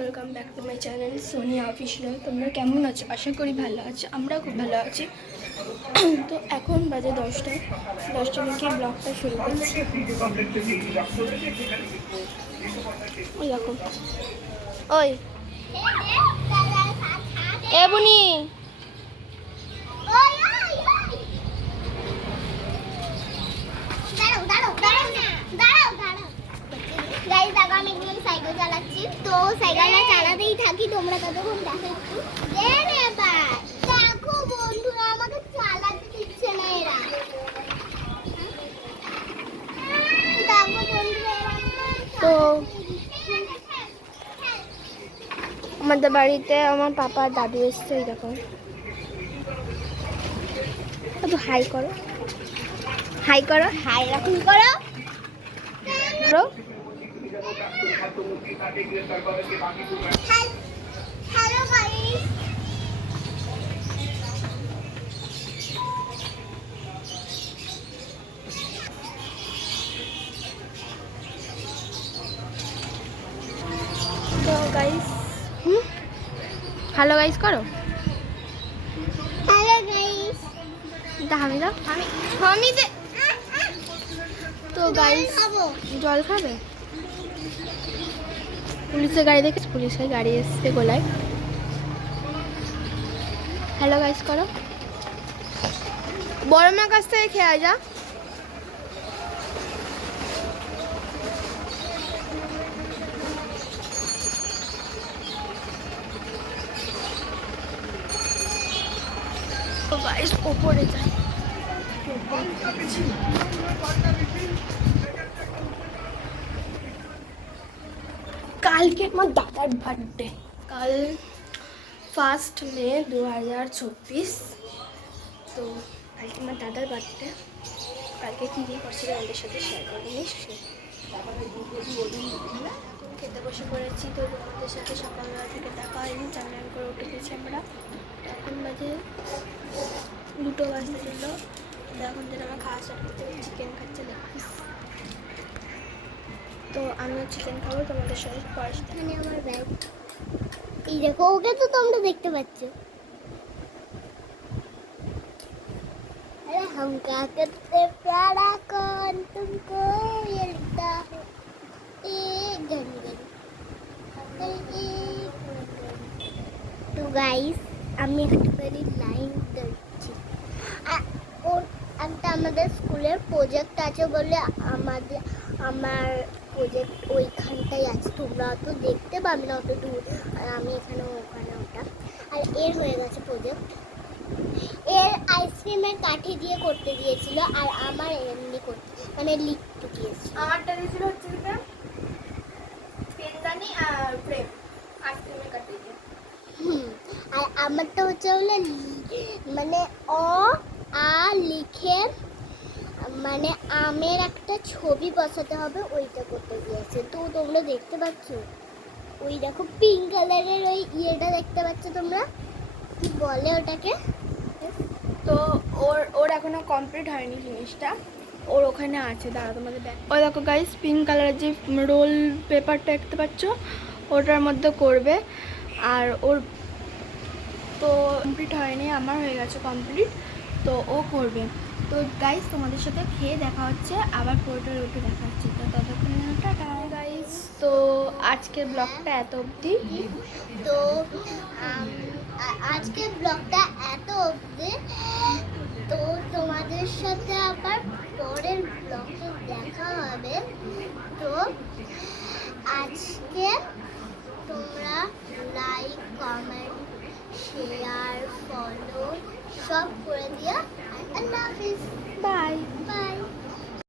Welcome back to my channel Sonia official. তোমরা কেমন আছো? আশা করি ভালো আছো, আমরাও খুব ভালো আছি। তো এখন বাজে 10টা থেকে ব্লগটা শুরু করছি। ওই দেখো, ওই এবুনি সাইকেল চালাচ্ছি, তো সাইকেলটা চালাতেই থাকি। তোমরা ততক্ষণ দেখো একটু। দেখো বন্ধুরা, আমাকে চালাতে দিচ্ছে না এরা। দেখো বন্ধুরা, তো আমাদের বাড়িতে আমার পাপা আর দাদু এসছে। এই দেখো, একটু হাই করো, হাই করো, হাই রাখুন করো। হ্যালো গাইস, তো গাইস হ্যালো গাইস করো। হ্যালো গাইস, আমি দাও, আমি যে তো গাইস খাবো। জল খাবে? পুলিশের গাড়ি দেখেছ? পুলিশের গাড়ি এসছে গোলায়। হ্যালো গাইস করো। বড় মার কাছ থেকে খেয়ে যা। তো গাইস ওপরে যাই। কালকে আমার দাদার বার্থডে, কাল 1 মে 2024। তো কালকে আমার দাদার বার্থডে। কালকে কী কী করছিল আমাদের সাথে শেয়ার করে নিশ্চয়ই। খেতে বসে পড়েছি, তো তোমাদের সাথে সকালবেলা থেকে দেখা হয়নি। চান করে উঠে গেছি আমরা। এখন বাজে 2টো বাজতে ছিল। এখন যেন আমার খাওয়া স্টার্ট করতে চিকেন খাচ্ছে লেগ পিস। তো আমিও চিকেন খাবো, তোমাদের সাথে পরে। এখানে আমার ব্যাগ, এই দেখো, ওকে তো তোমরা দেখতে পাচ্ছ। अरे हम क्या करते प्यारा कौन तुमको ये लिखता है एक घड़ी तो गाइस আমি একবারে লাইন ধরছি। ওর একটা আমাদের স্কুলের প্রজেক্ট আছে বলে আমার প্রজেক্ট ওইখানটাই আছে। তোমরা তো দেখতে পাবে না অত দূর, আর আমি এখানে ওখানে ওটা। আর এর হয়ে গেছে প্রজেক্ট। এর আইসক্রিমের কাঠি দিয়ে করতে দিয়েছিল, আর আমার এমনি করতে মানে লিখতে দিয়েছিল। আমারটা দিয়েছিল হচ্ছে পেনদানি আর ফ্রেম আইসক্রিমের কাঠি দিয়ে। আর আমারটা হচ্ছে মানে অ আ লিখে মানে আমের একটা ছবি বসাতে হবে, ওইটা করতে দিয়েছে। তো তোমরা দেখতে পাচ্ছ, ওই দেখো পিঙ্ক কালারের ওই ইয়েটা দেখতে পাচ্ছ তোমরা, কি বলে ওটাকে? তো ওর এখনো কমপ্লিট হয়নি জিনিসটা, ওর ওখানে আছে। দাঁড়া তোমাদের দেখ। ওই দেখো গাইস, পিঙ্ক কালারের যে রোল পেপারটা দেখতে পাচ্ছ, ওটার মধ্যে করবে। আর ওর তো কমপ্লিট হয়নি, আমার হয়ে গেছে কমপ্লিট। তো ও করবে। তো গাইস তোমাদের সাথে খেয়ে দেখা হচ্ছে, আবার পুরোটা রুটি দেখা হচ্ছে। তো ততক্ষণে টাটা গাইস। তো আজকের ব্লগটা এত অবধি। তো আজকের ব্লগটা এত অবধি। তো তোমাদের সাথে আবার পরের ব্লগে দেখা হবে। তো আজকে তোমরা লাইক, কমেন্ট, শেয়ার, ফলো সব করে দিও। আল্লাহ হাফিজ, বাই। বাই।